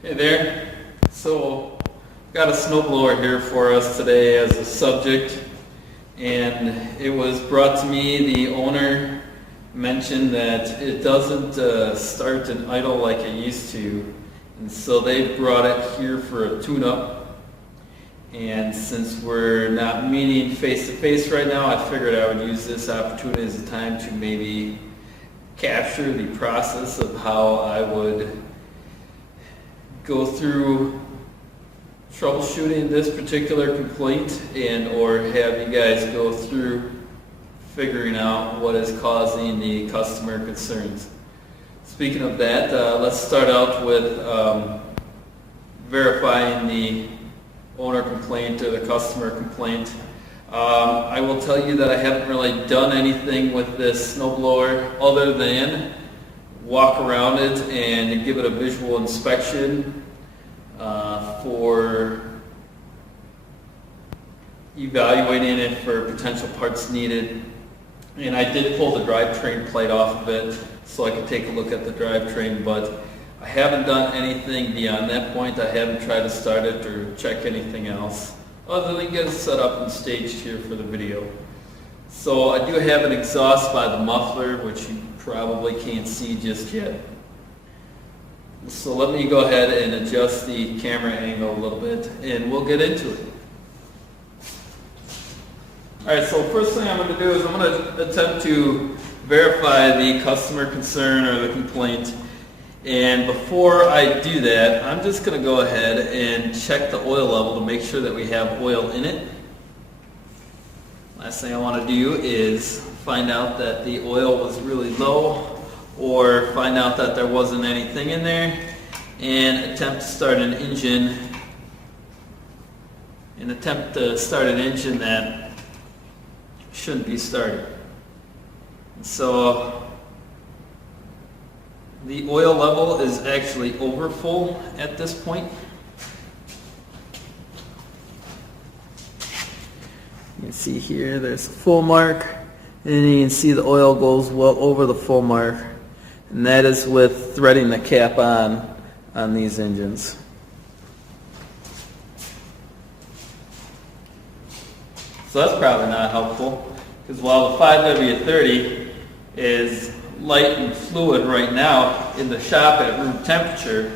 Hey there. So, got a snowblower here for us today as a subject, and it was brought to me. The owner mentioned that it doesn't start and idle like it used to, and so they brought it here for a tune-up. And since we're not meeting face-to-face right now, I figured I would use this opportunity as a time to maybe capture the process of how I would go through troubleshooting this particular complaint, and or have you guys go through figuring out what is causing the customer concerns. Speaking of that, let's start out with verifying the owner complaint or the customer complaint. I will tell you that I haven't really done anything with this snowblower other than walk around it and give it a visual inspection for evaluating it for potential parts needed. And I did pull the drivetrain plate off of it so I could take a look at the drivetrain, but I haven't done anything beyond that point. I haven't tried to start it or check anything else other than get it set up and staged here for the video. So I do have an exhaust by the muffler, which you probably can't see just yet. So let me go ahead and adjust the camera angle a little bit and we'll get into it. Alright, so first thing I'm going to do is I'm going to attempt to verify the customer concern or the complaint. And before I do that, I'm just going to go ahead and check the oil level to make sure that we have oil in it. Last thing I want to do is find out that the oil was really low, or find out that there wasn't anything in there, and attempt to start an engine that shouldn't be started. So the oil level is actually over full at this point. You can see here there's a full mark, and you can see the oil goes well over the full mark, and that is with threading the cap on these engines. So that's probably not helpful, because while the 5W30 is light and fluid right now in the shop at room temperature,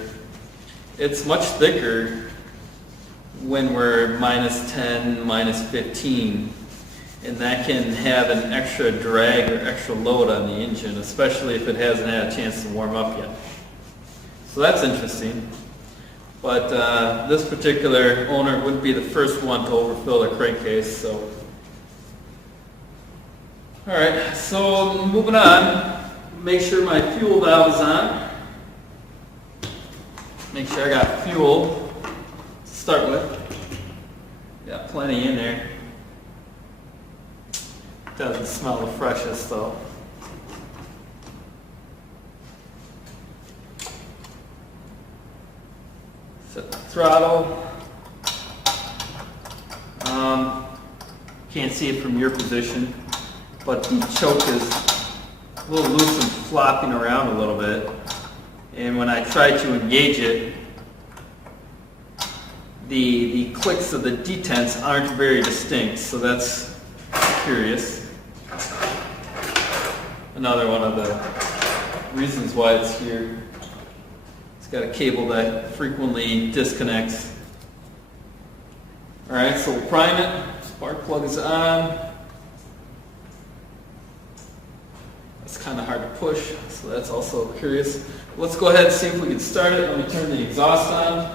it's much thicker when we're -10, -15, and that can have an extra drag or extra load on the engine, especially if it hasn't had a chance to warm up yet. So that's interesting. But this particular owner wouldn't be the first one to overfill the crankcase. So, all right. So moving on. Make sure my fuel valve is on. Make sure I got fuel to start with. Got plenty in there. Doesn't smell the freshest though. Set the throttle. Can't see it from your position, but the choke is a little loose and flopping around a little bit. And when I try to engage it, the clicks of the detents aren't very distinct, so that's curious. Another one of the reasons why it's here. It's got a cable that frequently disconnects. Alright, so we'll prime it. Spark plug is on. It's kind of hard to push, so that's also curious. Let's go ahead and see if we can start it. Let me turn the exhaust on.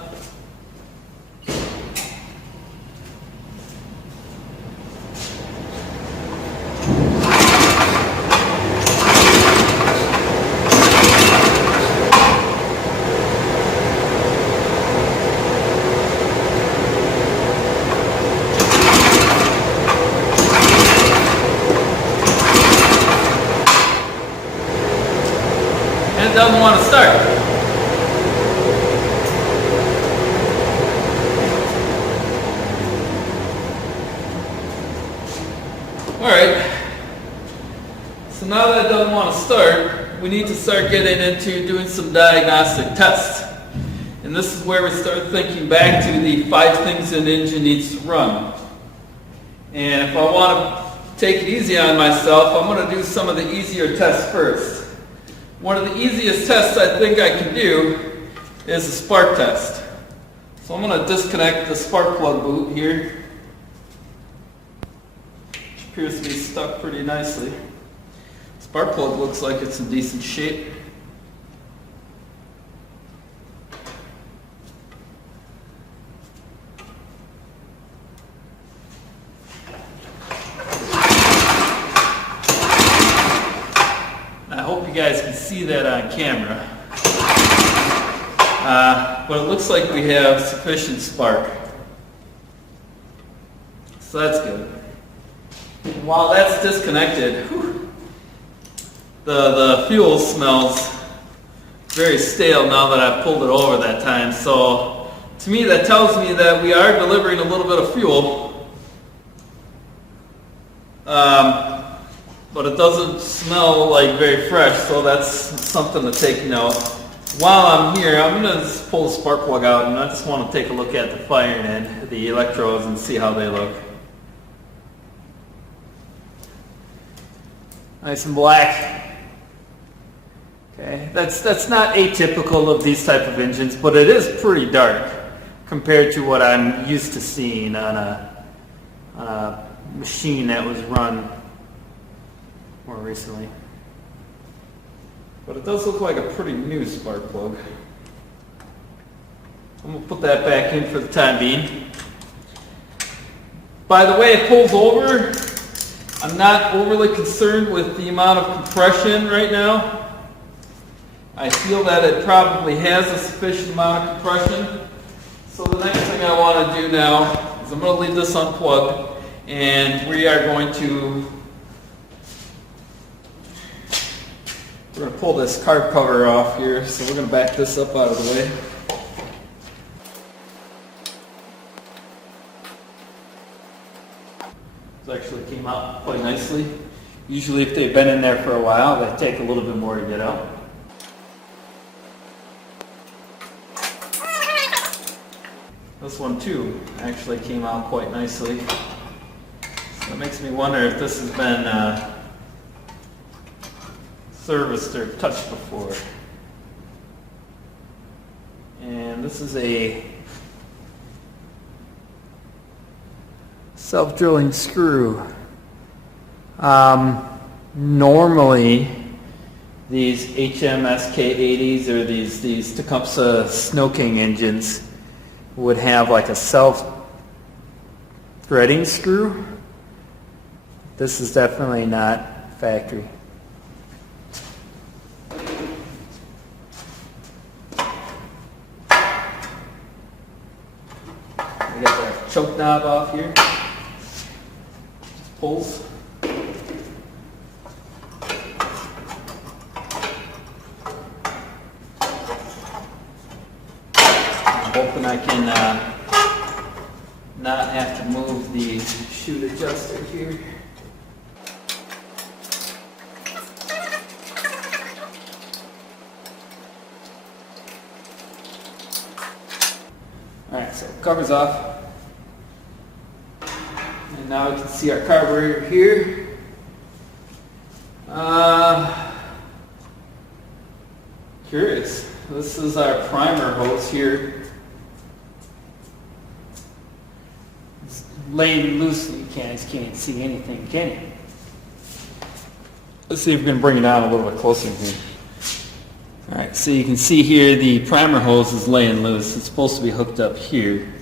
It doesn't want to start. Alright, so now that it doesn't want to start, we need to start getting into doing some diagnostic tests. And this is where we start thinking back to the 5 things an engine needs to run. And if I want to take it easy on myself, I'm going to do some of the easier tests first. One of the easiest tests I think I can do is a spark test. So I'm going to disconnect the spark plug boot here, which appears to be stuck pretty nicely. Spark plug looks like it's in decent shape. I hope you guys can see that on camera. But it looks like we have sufficient spark. So that's good. And while that's disconnected, the fuel smells very stale now that I've pulled it over that time. So to me that tells me that we are delivering a little bit of fuel. But it doesn't smell like very fresh, so that's something to take note. While I'm here, I'm going to just pull the spark plug out, and I just want to take a look at the firing end, the electrodes, and see how they look. Nice and black. Okay, that's not atypical of these type of engines, but it is pretty dark compared to what I'm used to seeing on a machine that was run more recently. But it does look like a pretty new spark plug. I'm going to put that back in for the time being. By the way it pulls over, I'm not overly concerned with the amount of compression right now. I feel that it probably has a sufficient amount of compression. So the next thing I want to do now is I'm going to leave this unplugged, and we are going to pull this carb cover off here, so we're going to back this up out of the way. This actually came out quite nicely. Usually if they've been in there for a while, they take a little bit more to get out. This one too actually came out quite nicely. So it makes me wonder if this has been serviced or touched before. And this is a self-drilling screw. Normally these HMSK80s or these Tecumseh Snow King engines would have like a self-threading screw. This is definitely not factory. We got the choke knob off here. Just pulls. I'm hoping I can not have to move the chute adjuster here. Alright, so cover's off. And now we can see our carburetor here. Curious. This is our primer hose here. It's laying loosely. You can't see anything, can you? Let's see if we can bring it down a little bit closer here. Alright, so you can see here the primer hose is laying loose. It's supposed to be hooked up here.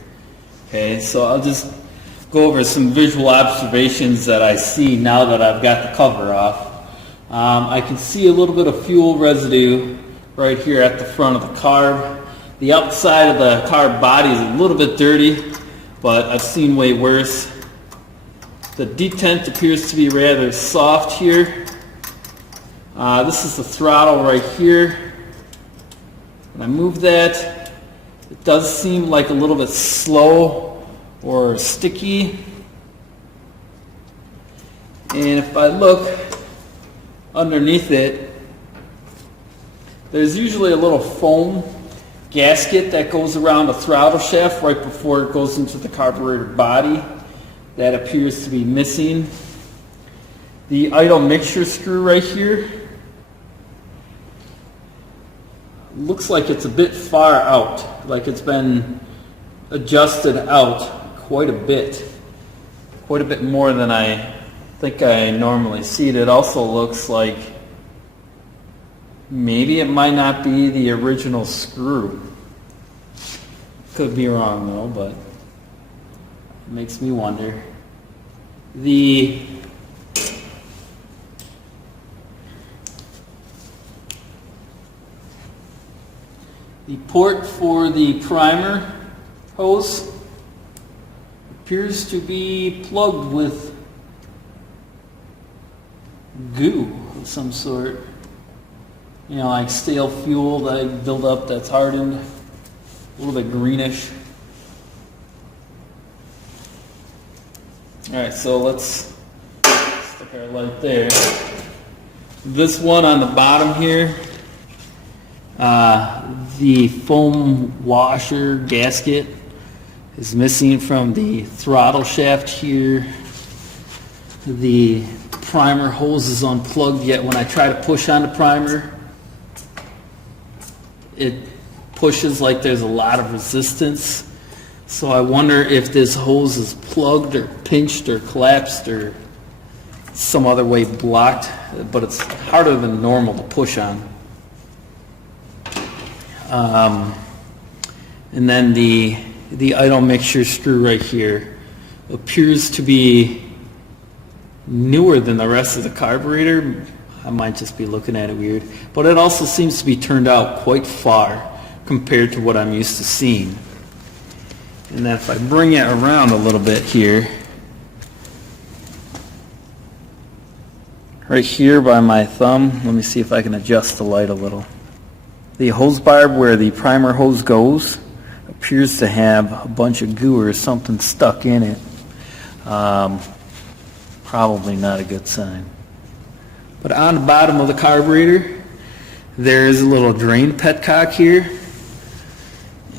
Okay, so I'll just go over some visual observations that I see now that I've got the cover off. I can see a little bit of fuel residue right here at the front of the carb. The outside of the carb body is a little bit dirty, but I've seen way worse. The detent appears to be rather soft here. This is the throttle right here. When I move that, it does seem like a little bit slow or sticky. And if I look underneath it, there's usually a little foam gasket that goes around the throttle shaft right before it goes into the carburetor body. That appears to be missing. The idle mixture screw right here looks like it's a bit far out, like it's been adjusted out quite a bit more than I think I normally see it. It also looks like maybe it might not be the original screw. Could be wrong though, but it makes me wonder. The port for the primer hose appears to be plugged with goo of some sort. You know, like stale fuel that I build up that's hardened, a little bit greenish. Alright, so let's stick our light there. This one on the bottom here, the foam washer gasket is missing from the throttle shaft here. The primer hose is unplugged, yet when I try to push on the primer, it pushes like there's a lot of resistance. So I wonder if this hose is plugged or pinched or collapsed or some other way blocked, but it's harder than normal to push on. And then the idle mixture screw right here appears to be newer than the rest of the carburetor. I might just be looking at it weird, but it also seems to be turned out quite far compared to what I'm used to seeing. And then if I bring it around a little bit here, right here by my thumb, let me see if I can adjust the light a little. The hose barb where the primer hose goes appears to have a bunch of goo or something stuck in it. Probably not a good sign. But on the bottom of the carburetor, there is a little drain petcock here.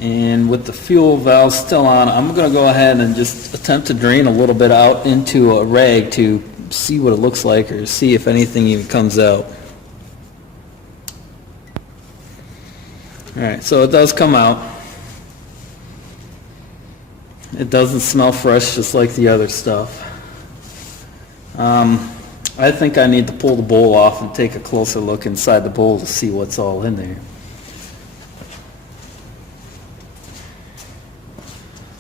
And with the fuel valve still on, I'm going to go ahead and just attempt to drain a little bit out into a rag to see what it looks like or see if anything even comes out. Alright, so it does come out. It doesn't smell fresh just like the other stuff. I think I need to pull the bowl off and take a closer look inside the bowl to see what's all in there.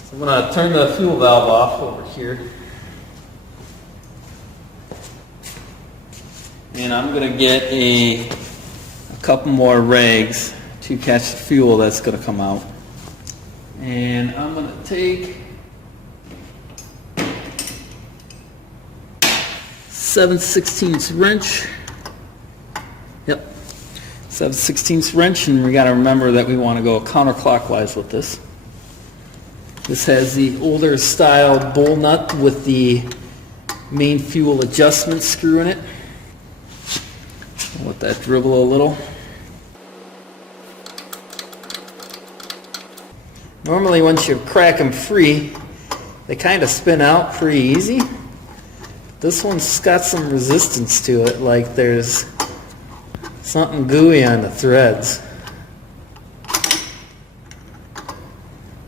So I'm going to turn the fuel valve off over here. And I'm going to get a couple more rags to catch the fuel that's going to come out. And I'm going to take 7/16 wrench. Yep, 7/16 wrench, and we got to remember that we want to go counterclockwise with this. This has the older style bowl nut with the main fuel adjustment screw in it. I'll let that dribble a little. Normally once you crack them free, they kind of spin out pretty easy. This one's got some resistance to it, like there's something gooey on the threads.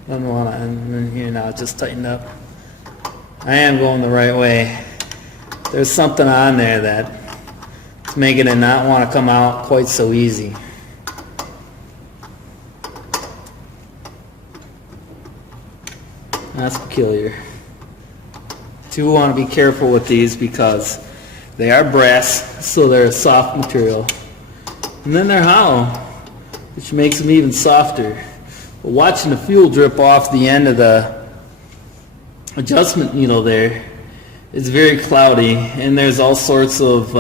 Doesn't want to, and here now, just tighten up. I am going the right way. There's something on there that's making it not want to come out quite so easy. That's peculiar. Do want to be careful with these because they are brass, so they're a soft material. And then they're hollow, which makes them even softer. But watching the fuel drip off the end of the adjustment needle there, it's very cloudy, and there's all sorts of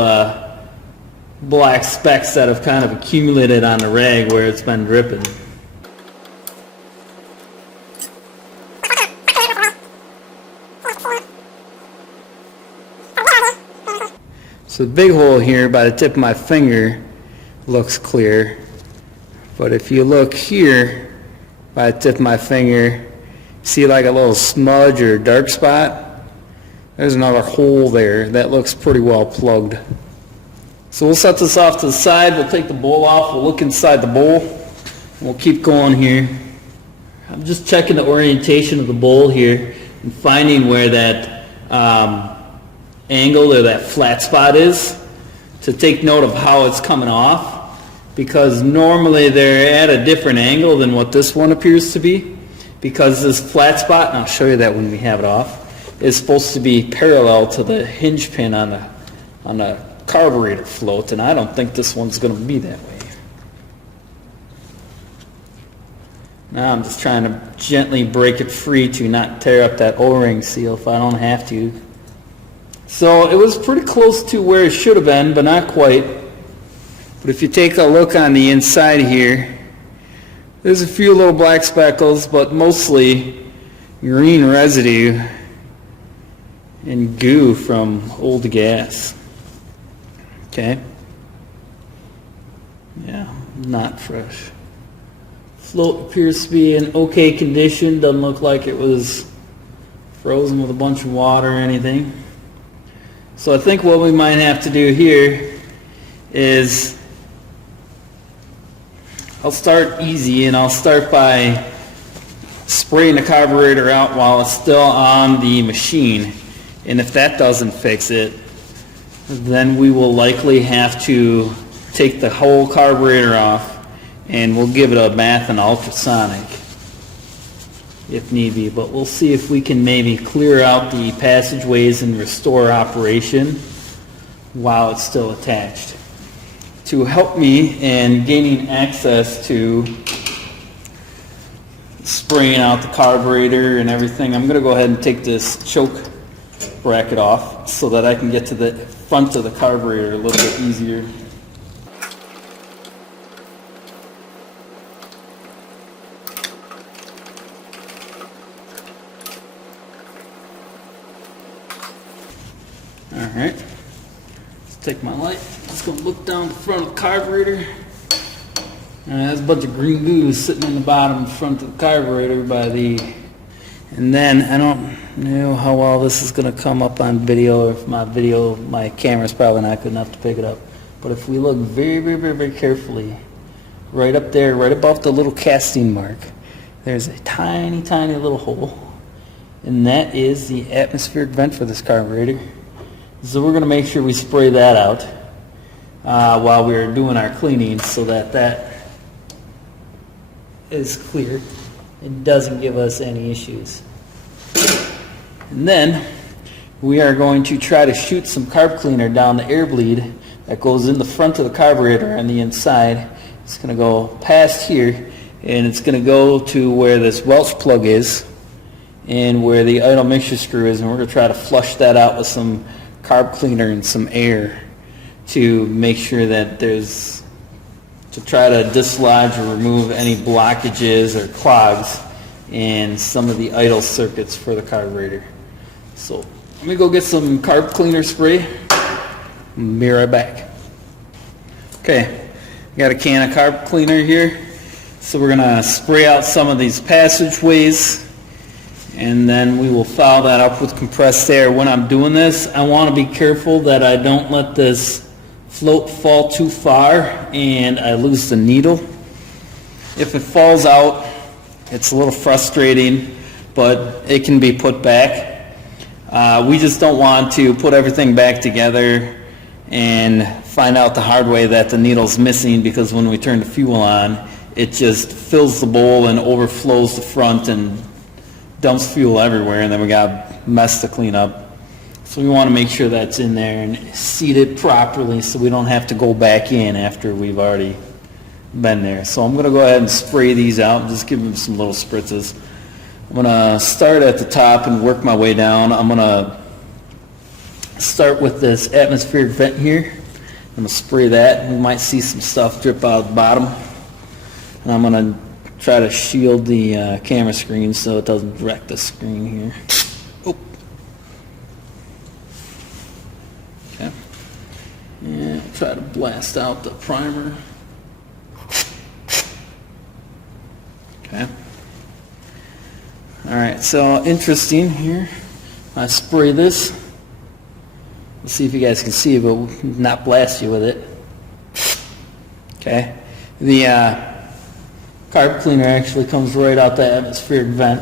black specks that have kind of accumulated on the rag where it's been dripping. So the big hole here by the tip of my finger looks clear, but if you look here, if I tip my finger, see like a little smudge or dark spot? There's another hole there. That looks pretty well plugged. So we'll set this off to the side. We'll take the bowl off. We'll look inside the bowl. And we'll keep going here. I'm just checking the orientation of the bowl here and finding where that angle or that flat spot is to take note of how it's coming off, because normally they're at a different angle than what this one appears to be, because this flat spot, and I'll show you that when we have it off, is supposed to be parallel to the hinge pin on the carburetor float, and I don't think this one's going to be that way. Now I'm just trying to gently break it free to not tear up that O-ring seal if I don't have to. So it was pretty close to where it should have been, but not quite. But if you take a look on the inside here, there's a few little black speckles, but mostly green residue and goo from old gas. Okay? Yeah, not fresh. Float appears to be in okay condition. Doesn't look like it was frozen with a bunch of water or anything. So I think what we might have to do here is, I'll start easy and I'll start by spraying the carburetor out while it's still on the machine. And if that doesn't fix it, then we will likely have to take the whole carburetor off and we'll give it a bath in ultrasonic if need be. But we'll see if we can maybe clear out the passageways and restore operation while it's still attached. To help me in gaining access to spraying out the carburetor and everything, I'm going to go ahead and take this choke bracket off so that I can get to the front of the carburetor a little bit easier. Alright, let's take my light. Let's go look down the front of the carburetor. There's a bunch of green goo sitting in the bottom front of the carburetor and then I don't know how well this is going to come up on video, or if my camera's probably not good enough to pick it up. But if we look very, very, very, very carefully, right up there, right above the little casting mark, there's a tiny, tiny little hole. And that is the atmospheric vent for this carburetor. So we're going to make sure we spray that out while we're doing our cleaning so that that is clear. It doesn't give us any issues. And then we are going to try to shoot some carb cleaner down the air bleed that goes in the front of the carburetor on the inside. It's going to go past here and it's going to go to where this Welch plug is and where the idle mixture screw is, and we're going to try to flush that out with some carb cleaner and some air to make sure that to try to dislodge or remove any blockages or clogs in some of the idle circuits for the carburetor. So let me go get some carb cleaner spray. Be right back. Okay, got a can of carb cleaner here. So we're going to spray out some of these passageways, and then we will foul that up with compressed air. When I'm doing this, I want to be careful that I don't let this float fall too far and I lose the needle. If it falls out, it's a little frustrating, but it can be put back. We just don't want to put everything back together and find out the hard way that the needle's missing, because when we turn the fuel on, it just fills the bowl and overflows the front and dumps fuel everywhere, and then we got a mess to clean up. So we want to make sure that's in there and seated properly so we don't have to go back in after we've already been there. So I'm going to go ahead and spray these out, just give them some little spritzes. I'm going to start at the top and work my way down. I'm going to start with this atmospheric vent here. I'm going to spray that. We might see some stuff drip out the bottom. And I'm going to try to shield the camera screen so it doesn't wreck the screen here. Oh. Okay. And try to blast out the primer. Okay. Alright, so interesting here. I spray this. Let's see if you guys can see it, but not blast you with it. Okay. The carb cleaner actually comes right out the atmospheric vent,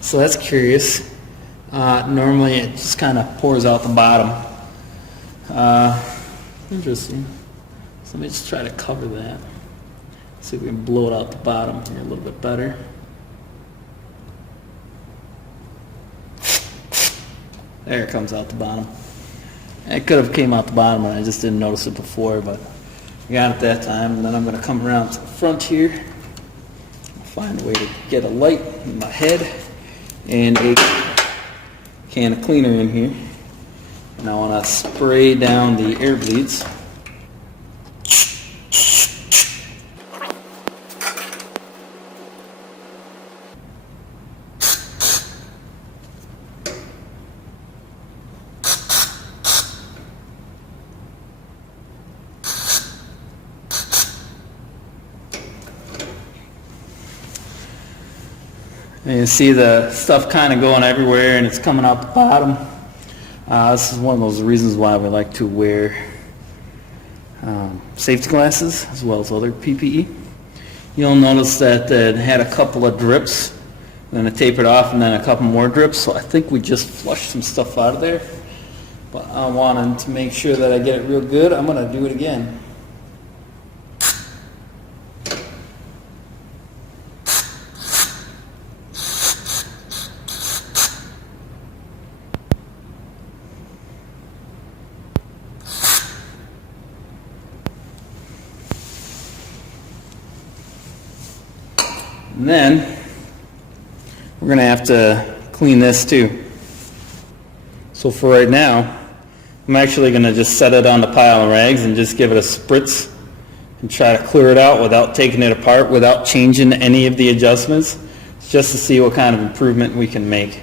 so that's curious. Normally it just kind of pours out the bottom. Interesting. So let me just try to cover that. See if we can blow it out the bottom here a little bit better. There it comes out the bottom. It could have came out the bottom and I just didn't notice it before, but I got it that time. And then I'm going to come around to the front here, find a way to get a light in my head and a can of cleaner in here. And I want to spray down the air bleeds. And you see the stuff kind of going everywhere and it's coming out the bottom. This is one of those reasons why we like to wear safety glasses as well as other PPE. You'll notice that it had a couple of drips, then it tapered off, and then a couple more drips. So I think we just flushed some stuff out of there. But I wanted to make sure that I get it real good. I'm going to do it again. And then we're going to have to clean this too. So for right now, I'm actually going to just set it on the pile of rags and just give it a spritz and try to clear it out without taking it apart, without changing any of the adjustments, just to see what kind of improvement we can make.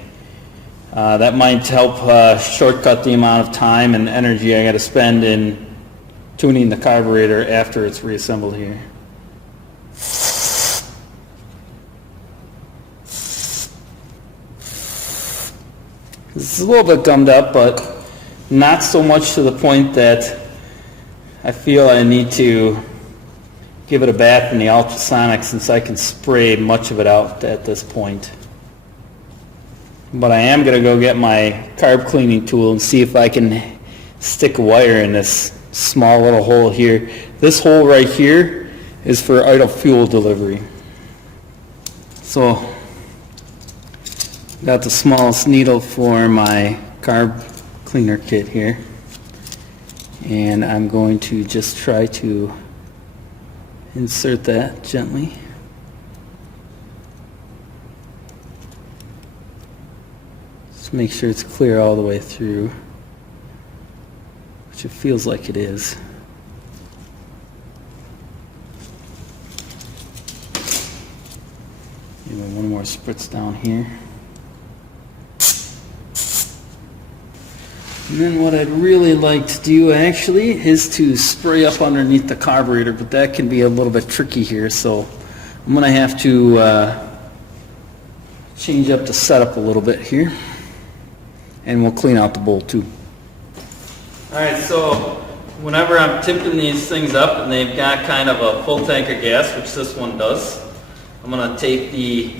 That might help shortcut the amount of time and energy I got to spend in tuning the carburetor after it's reassembled here. This is a little bit gummed up, but not so much to the point that I feel I need to give it a bath in the ultrasonic, since I can spray much of it out at this point. But I am going to go get my carb cleaning tool and see if I can stick a wire in this small little hole here. This hole right here is for idle fuel delivery. So got the smallest needle for my carb cleaner kit here, and I'm going to just try to insert that gently. Just make sure it's clear all the way through, which it feels like it is. Maybe one more spritz down here. And then what I'd really like to do actually is to spray up underneath the carburetor, but that can be a little bit tricky here, so I'm going to have to change up the setup a little bit here, and we'll clean out the bowl too. Alright, so whenever I'm tipping these things up and they've got kind of a full tank of gas, which this one does, I'm going to take the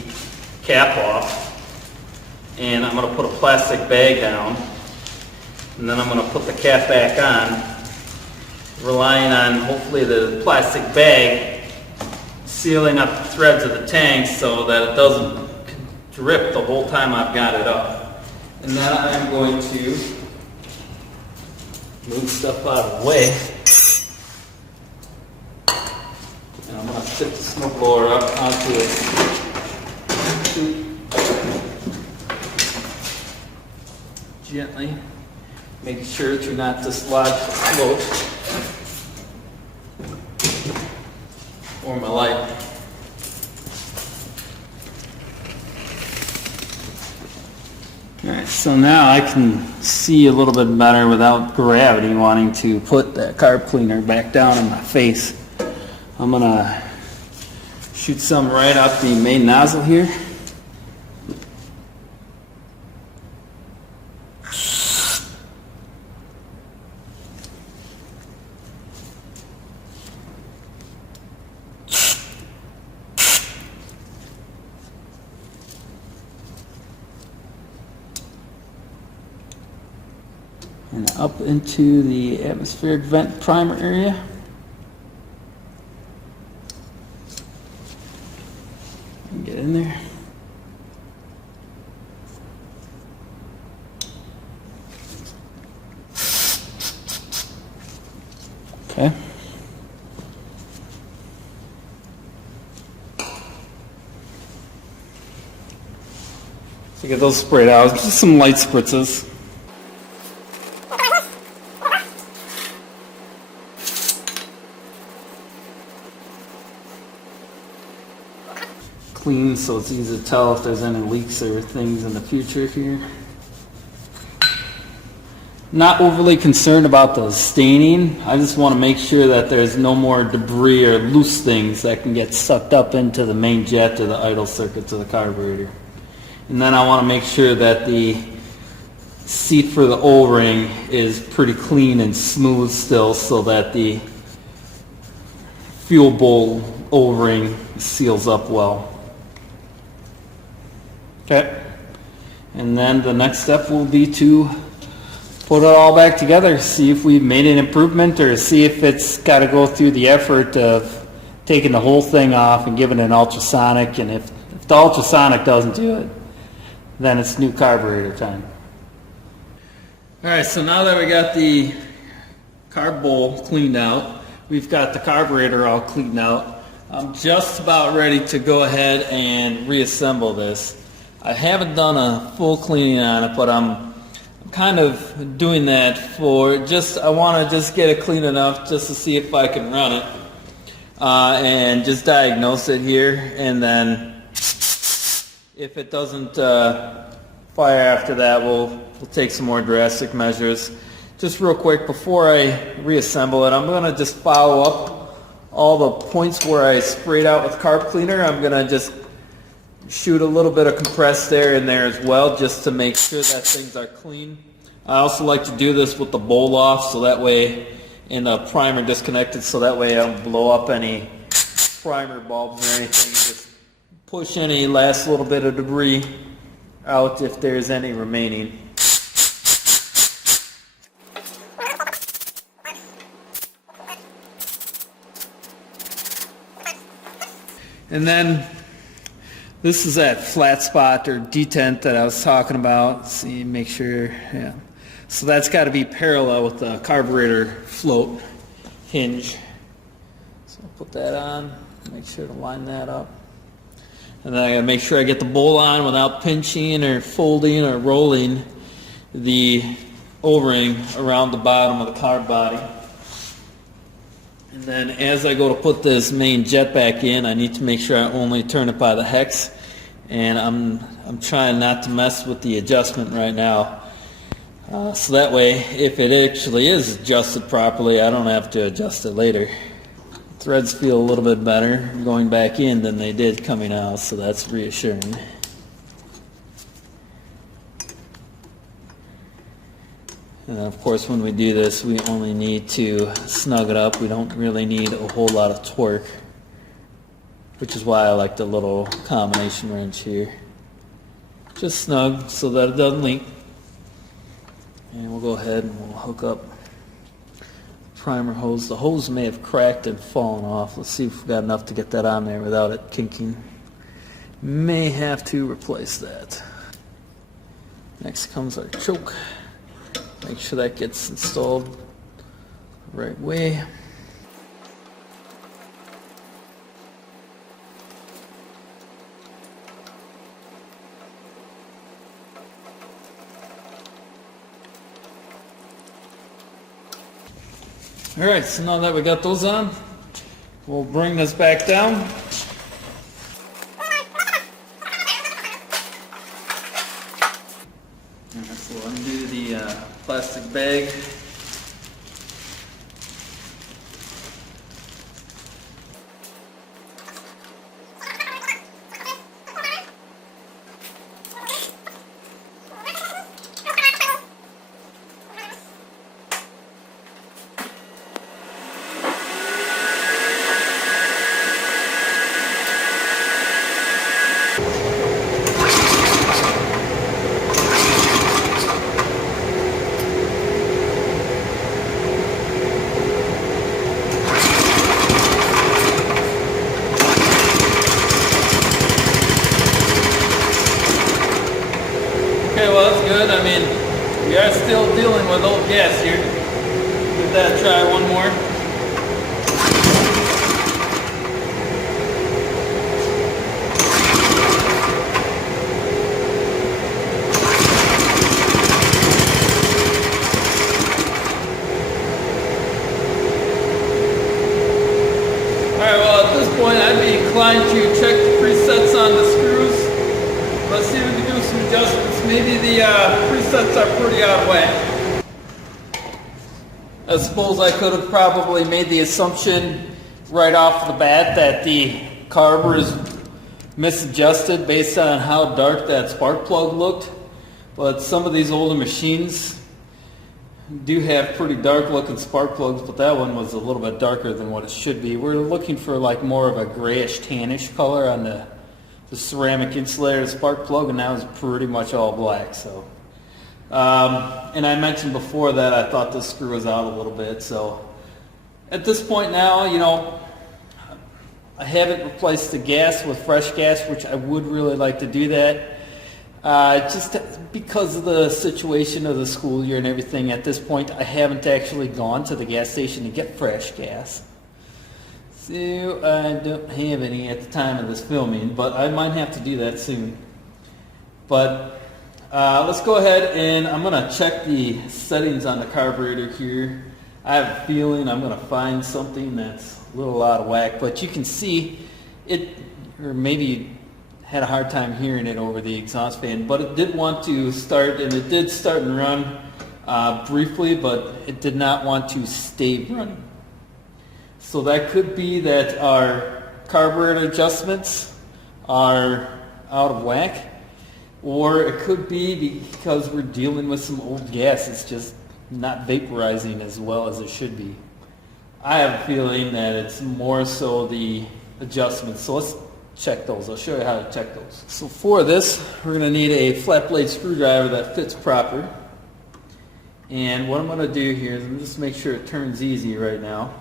cap off and I'm going to put a plastic bag down. And then I'm going to put the cap back on, relying on hopefully the plastic bag sealing up the threads of the tank so that it doesn't drip the whole time I've got it up. And then I'm going to move stuff out of the way. And I'm going to tip the snowblower up onto it gently, making sure to not dislodge the float or my light. Alright, so now I can see a little bit better without gravity wanting to put that carb cleaner back down in my face. I'm going to shoot some right out the main nozzle here. and up into the atmospheric vent primer area. Get in there. Okay. So get those sprayed out. Just some light spritzes. Clean so it's easy to tell if there's any leaks or things in the future here. Not overly concerned about the staining. I just want to make sure that there's no more debris or loose things that can get sucked up into the main jet or the idle circuits of the carburetor. And then I want to make sure that the seat for the O-ring is pretty clean and smooth still so that the fuel bowl O-ring seals up well. Okay. And then the next step will be to put it all back together, see if we've made an improvement or see if it's got to go through the effort of taking the whole thing off and giving it an ultrasonic, and if the ultrasonic doesn't do it, then it's new carburetor time. Alright, so now that we got the carb bowl cleaned out, we've got the carburetor all cleaned out, I'm just about ready to go ahead and reassemble this. I haven't done a full cleaning on it, but I'm kind of doing that for just, I want to just get it clean enough just to see if I can run it and just diagnose it here, and then if it doesn't fire after that, we'll take some more drastic measures. Just real quick before I reassemble it, I'm going to just follow up all the points where I sprayed out with carb cleaner. I'm going to just shoot a little bit of compressed air in there as well, just to make sure that things are clean. I also like to do this with the bowl off, so that way, and the primer disconnected, so that way I don't blow up any primer bulbs or anything. Just push any last little bit of debris out if there's any remaining. And then this is that flat spot or detent that I was talking about. See, make sure, yeah. So that's got to be parallel with the carburetor float hinge. So I'll put that on, make sure to line that up. And then I got to make sure I get the bowl on without pinching or folding or rolling the O-ring around the bottom of the carb body. And then as I go to put this main jet back in, I need to make sure I only turn it by the hex. And I'm trying not to mess with the adjustment right now. So that way, if it actually is adjusted properly, I don't have to adjust it later. Threads feel a little bit better going back in than they did coming out, so that's reassuring. And then of course when we do this, we only need to snug it up. We don't really need a whole lot of torque, which is why I like the little combination wrench here. Just snug so that it doesn't leak. And we'll go ahead and we'll hook up primer hose. The hose may have cracked and fallen off. Let's see if we've got enough to get that on there without it kinking. May have to replace that. Next comes our choke. Make sure that gets installed the right way. Alright, so now that we got those on, we'll bring this back down. Alright, so we'll undo the plastic bag. that's good. I mean, we are still dealing with old gas here. Give that a try one more. Alright, well at this point I'd be inclined to check the presets on the screws. Let's see if we can do some adjustments. Maybe the presets are pretty out of whack. I suppose I could have probably made the assumption right off the bat that the carburetor is misadjusted based on how dark that spark plug looked. But some of these older machines do have pretty dark looking spark plugs, but that one was a little bit darker than what it should be. We're looking for like more of a grayish tannish color on the ceramic insulated spark plug, and that was pretty much all black. So and I mentioned before that I thought this screw was out a little bit. So at this point now, you know, I haven't replaced the gas with fresh gas, which I would really like to do that. Just because of the situation of the school year and everything, at this point I haven't actually gone to the gas station to get fresh gas. So I don't have any at the time of this filming, but I might have to do that soon. But let's go ahead and I'm going to check the settings on the carburetor here. I have a feeling I'm going to find something that's a little out of whack, but you can see it, or maybe you had a hard time hearing it over the exhaust fan, but it did want to start, and it did start and run briefly, but it did not want to stay running. So that could be that our carburetor adjustments are out of whack, or it could be because we're dealing with some old gas. It's just not vaporizing as well as it should be. I have a feeling that it's more so the adjustments. So let's check those. I'll show you how to check those. So for this, we're going to need a flat blade screwdriver that fits proper. And what I'm going to do here is I'm just make sure it turns easy right now.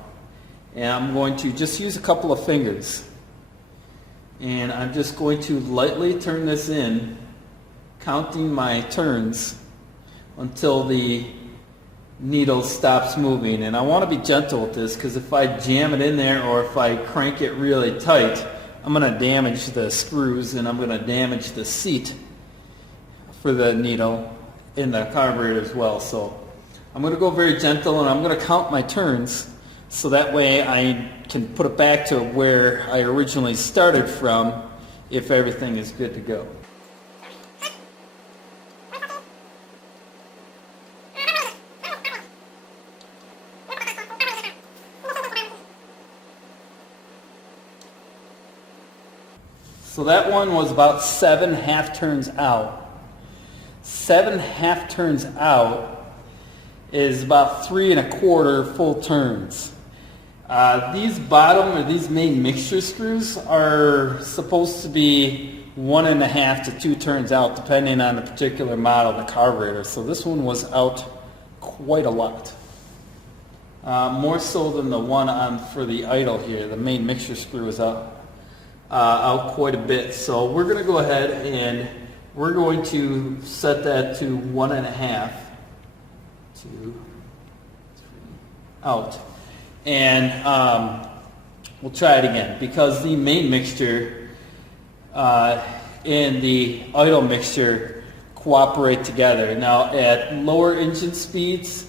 And I'm going to just use a couple of fingers. And I'm just going to lightly turn this in, counting my turns until the needle stops moving. And I want to be gentle with this, because if I jam it in there or if I crank it really tight, I'm going to damage the screws and I'm going to damage the seat for the needle in the carburetor as well. So I'm going to go very gentle, and I'm going to count my turns so that way I can put it back to where I originally started from if everything is good to go. So that one was about 7 half turns out. 7 half turns out is about 3 1/4 full turns. These bottom, or these main mixture screws, are supposed to be 1 1/2 to 2 turns out, depending on the particular model of the carburetor. So this one was out quite a lot. More so than the one on for the idle here. The main mixture screw is out quite a bit. So we're going to go ahead and we're going to set that to 1 1/2, 2, 3, out. And we'll try it again, because the main mixture and the idle mixture cooperate together. Now at lower engine speeds,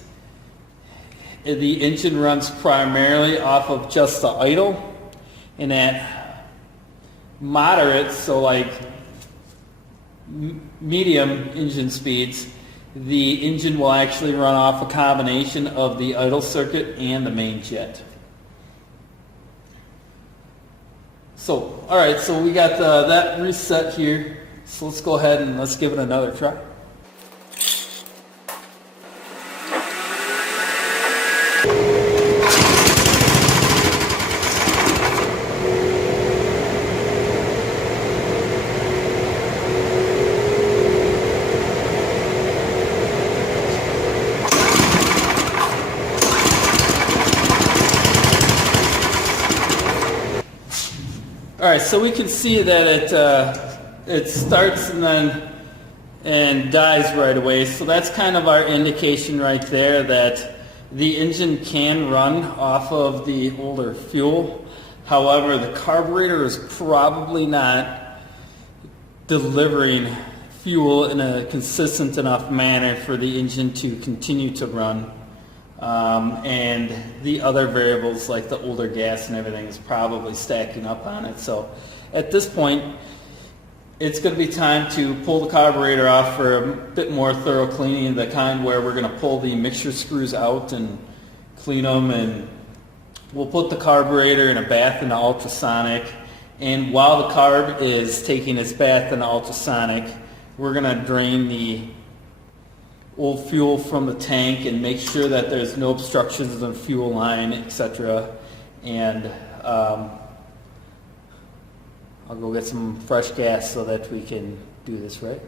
the engine runs primarily off of just the idle, and at moderate, so like medium engine speeds, the engine will actually run off a combination of the idle circuit and the main jet. So, alright, so we got that reset here. So let's go ahead and let's give it another try. All right, so we can see that it starts and then and dies right away. So that's kind of our indication right there that the engine can run off of the older fuel. However, the carburetor is probably not delivering fuel in a consistent enough manner for the engine to continue to run. And the other variables like the older gas and everything is probably stacking up on it. So at this point, it's going to be time to pull the carburetor off for a bit more thorough cleaning, the kind where we're going to pull the mixture screws out and clean them, and we'll put the carburetor in a bath in the ultrasonic. And while the carb is taking its bath in the ultrasonic, we're going to drain the old fuel from the tank and make sure that there's no obstructions in the fuel line, etc. And I'll go get some fresh gas so that we can do this, right?